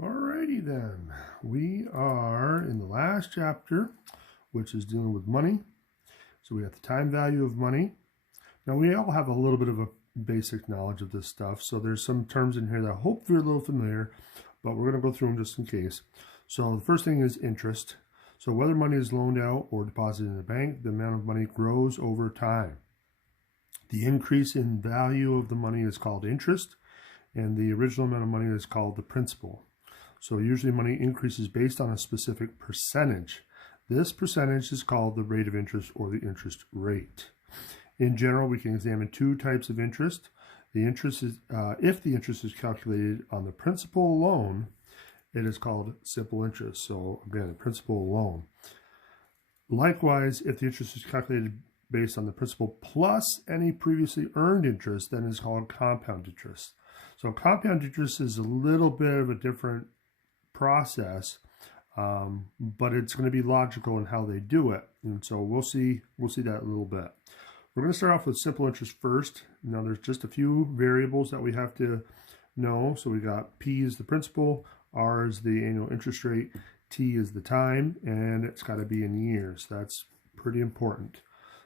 Alrighty then, we are in the last chapter, which is dealing with money. So we have the time value of money. Now we all have a little bit of a basic knowledge of this stuff. So there's some terms in here that I hope you're a little familiar, but we're going to go through them just in case. So the first thing is interest. So whether money is loaned out or deposited in a bank, the amount of money grows over time. The increase in value of the money is called interest, and the original amount of money is called the principal. So usually money increases based on a specific percentage. This percentage is called the rate of interest or the interest rate. In general, we can examine two types of interest. The interest is, if the interest is calculated on the principal alone, it is called simple interest. So again, the principal alone. Likewise, if the interest is calculated based on the principal plus any previously earned interest, then it's called compound interest. So compound interest is a little bit of a different process, but it's going to be logical in how they do it, and so we'll see that a little bit. We're going to start off with simple interest first. Now there's just a few variables that we have to know. So we got P is the principal, R is the annual interest rate, T is the time, and it's got to be in years. That's pretty important.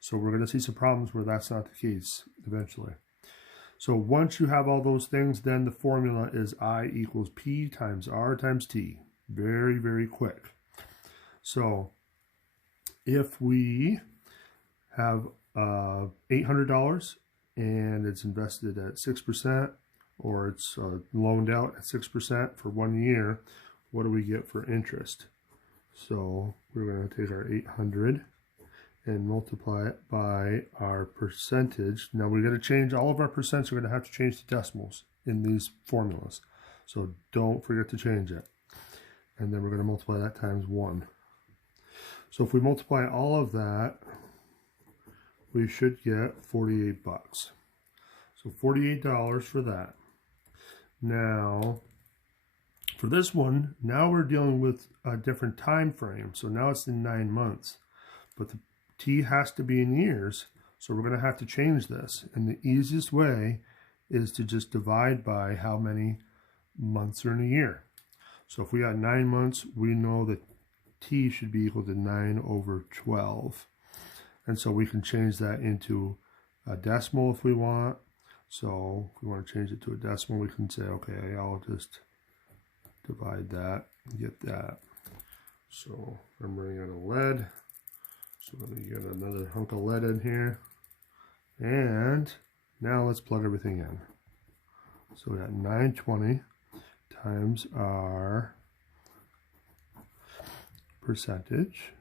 So we're going to see some problems where that's not the case eventually. So once you have all those things, then the formula is I equals P times R times T. Very, very quick. So if we have $800 and it's invested at 6%, or it's loaned out at 6% for 1 year, what do we get for interest? So we're going to take our 800 and multiply it by our percentage. Now we're going to change all of our percents. We're going to have to change the decimals in these formulas. So don't forget to change it. And then we're going to multiply that times 1. So if we multiply all of that, we should get 48 bucks. So $48 for that. Now, for this one, now we're dealing with a different time frame. So now it's in 9 months. But the T has to be in years, so we're going to have to change this. And the easiest way is to just divide by how many months are in a year. So if we got 9 months, we know that T should be equal to 9 over 12. And so we can change that into a decimal if we want. So if we want to change it to a decimal, we can say, okay, I'll just divide that and get that. So I'm running out of lead. So let me get another hunk of lead in here. And now let's plug everything in. So we got 920 times our percentage.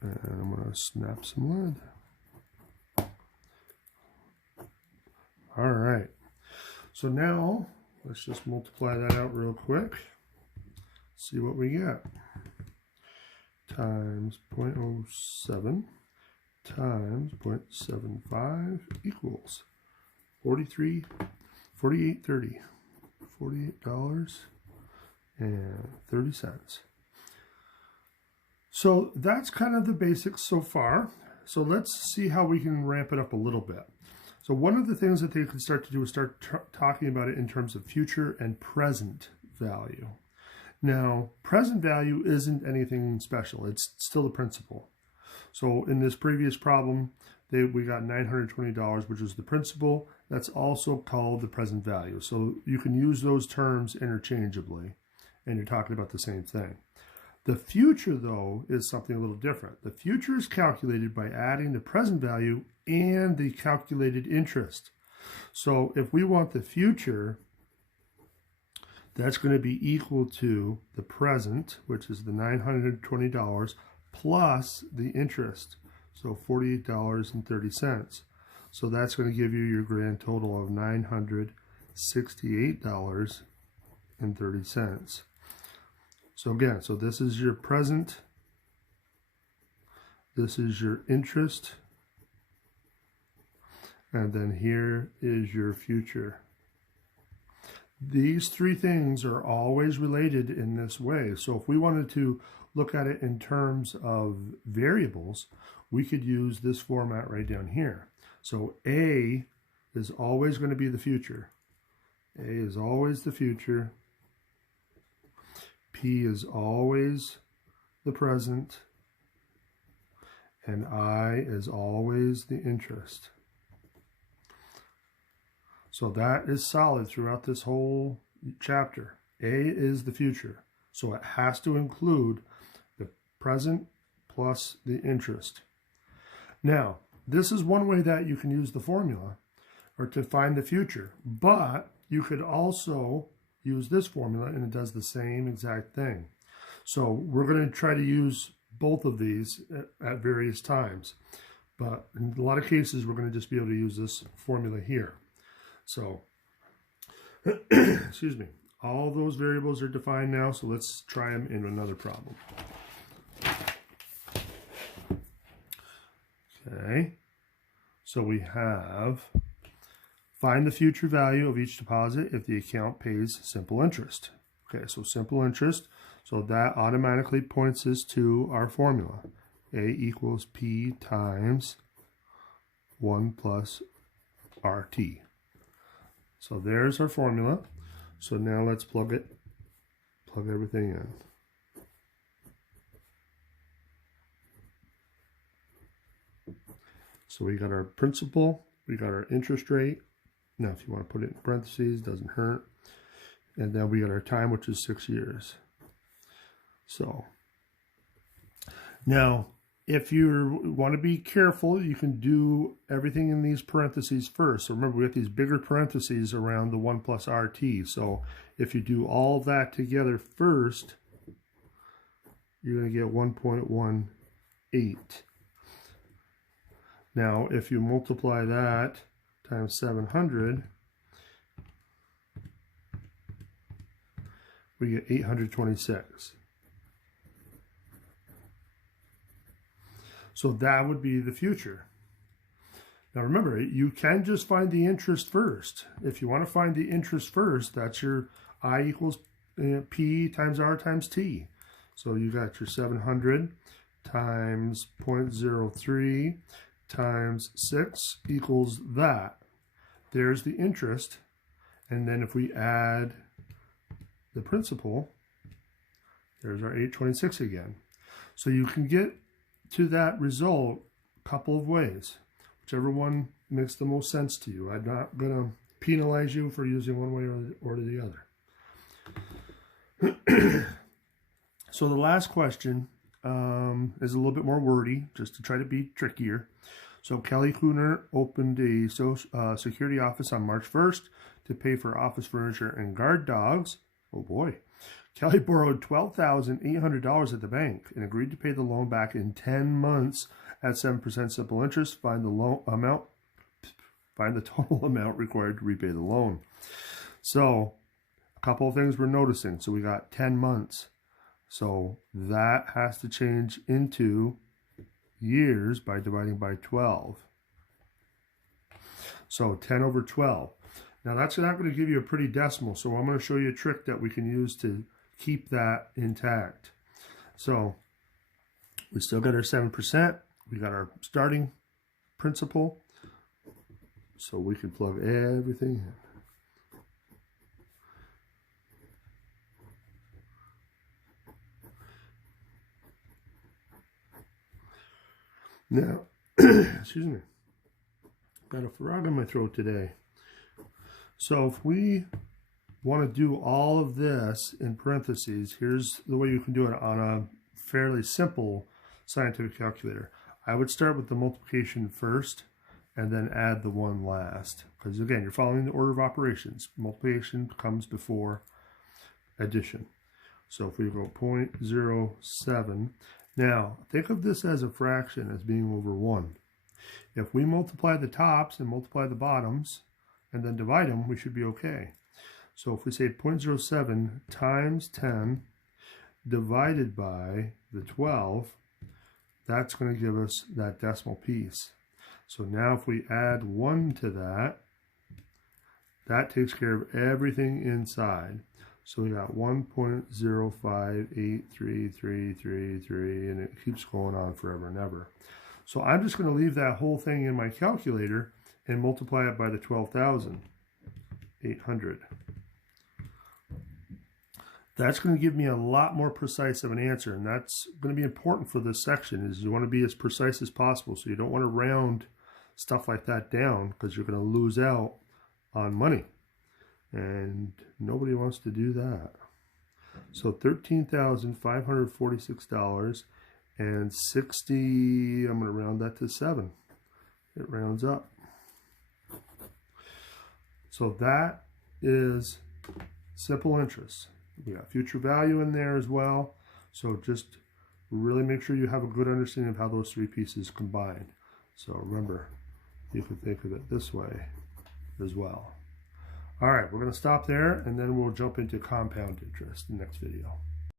And I'm going to snap some lead. All right. So now let's just multiply that out real quick. See what we get. Times 0.07 times 0.75 equals $48.30. $48.30. So that's kind of the basics so far. So let's see how we can ramp it up a little bit. So one of the things that they can start to do is start talking about it in terms of future and present value. Now, present value isn't anything special. It's still the principal. So in this previous problem, we got $920, which is the principal. That's also called the present value. So you can use those terms interchangeably, and you're talking about the same thing. The future, though, is something a little different. The future is calculated by adding the present value and the calculated interest. So if we want the future, that's going to be equal to the present, which is the $920, plus the interest, so $48.30. So that's going to give you your grand total of $968.30. So again, so this is your present, this is your interest, and then here is your future. These three things are always related in this way. So if we wanted to look at it in terms of variables, we could use this format right down here. So A is always going to be the future. A is always the future. P is always the present, and I is always the interest. So that is solid throughout this whole chapter. A is the future, so it has to include the present plus the interest. Now, this is one way that you can use the formula or to find the future, but you could also use this formula and it does the same exact thing. So we're going to try to use both of these at various times, but in a lot of cases we're going to just be able to use this formula here. So, excuse me, all those variables are defined now, so let's try them in another problem. Okay, so we have find the future value of each deposit if the account pays simple interest. Okay, so simple interest, so that automatically points us to our formula. A equals P times 1 plus RT. So there's our formula. So now let's plug everything in. So we got our principal, we got our interest rate. Now if you want to put it in parentheses, doesn't hurt. And then we got our time, which is 6 years. So now if you want to be careful, you can do everything in these parentheses first. So remember, we have these bigger parentheses around the 1 plus RT. So if you do all that together first, you're going to get 1.18. Now, if you multiply that times 700, we get 826. So that would be the future. Now remember, you can just find the interest first. If you want to find the interest first, that's your I equals P times R times T. So you got your 700 times 0.03 times 6 equals that. There's the interest. And then if we add the principal, there's our 826 again. So you can get to that result a couple of ways, whichever one makes the most sense to you. I'm not going to penalize you for using one way or the other. So the last question is a little bit more wordy, just to try to be trickier. So Kelly Kuhner opened a security office on March 1st to pay for office furniture and guard dogs. Oh boy. Kelly borrowed $12,800 at the bank and agreed to pay the loan back in 10 months at 7% simple interest. Find the total amount required to repay the loan. So a couple of things we're noticing. So we got 10 months. So that has to change into years by dividing by 12. So 10 over 12. Now that's not going to give you a pretty decimal. So I'm going to show you a trick that we can use to keep that intact. So we still got our 7%. We got our starting principal. So we can plug everything in. Now, excuse me, got a frog in my throat today. So if we want to do all of this in parentheses, here's the way you can do it on a fairly simple scientific calculator. I would start with the multiplication first and then add the 1 last. Because again, you're following the order of operations. Multiplication comes before addition. So if we go 0.07, now think of this as a fraction as being over 1. If we multiply the tops and multiply the bottoms and then divide them, we should be okay. So if we say 0.07 times 10 divided by the 12, that's going to give us that decimal piece. So now if we add 1 to that, that takes care of everything inside. So we got 1.0583333, and it keeps going on forever and ever. So I'm just going to leave that whole thing in my calculator and multiply it by the 12,800. That's going to give me a lot more precise of an answer, and that's going to be important for this section. Is you want to be as precise as possible, so you don't want to round stuff like that down because you're going to lose out on money, and nobody wants to do that. So $13,546 and 60. I'm going to round that to 7. It rounds up. So that is simple interest. We got future value in there as well. So just really make sure you have a good understanding of how those three pieces combine. So remember, you can think of it this way as well. All right, we're going to stop there, and then we'll jump into compound interest in the next video.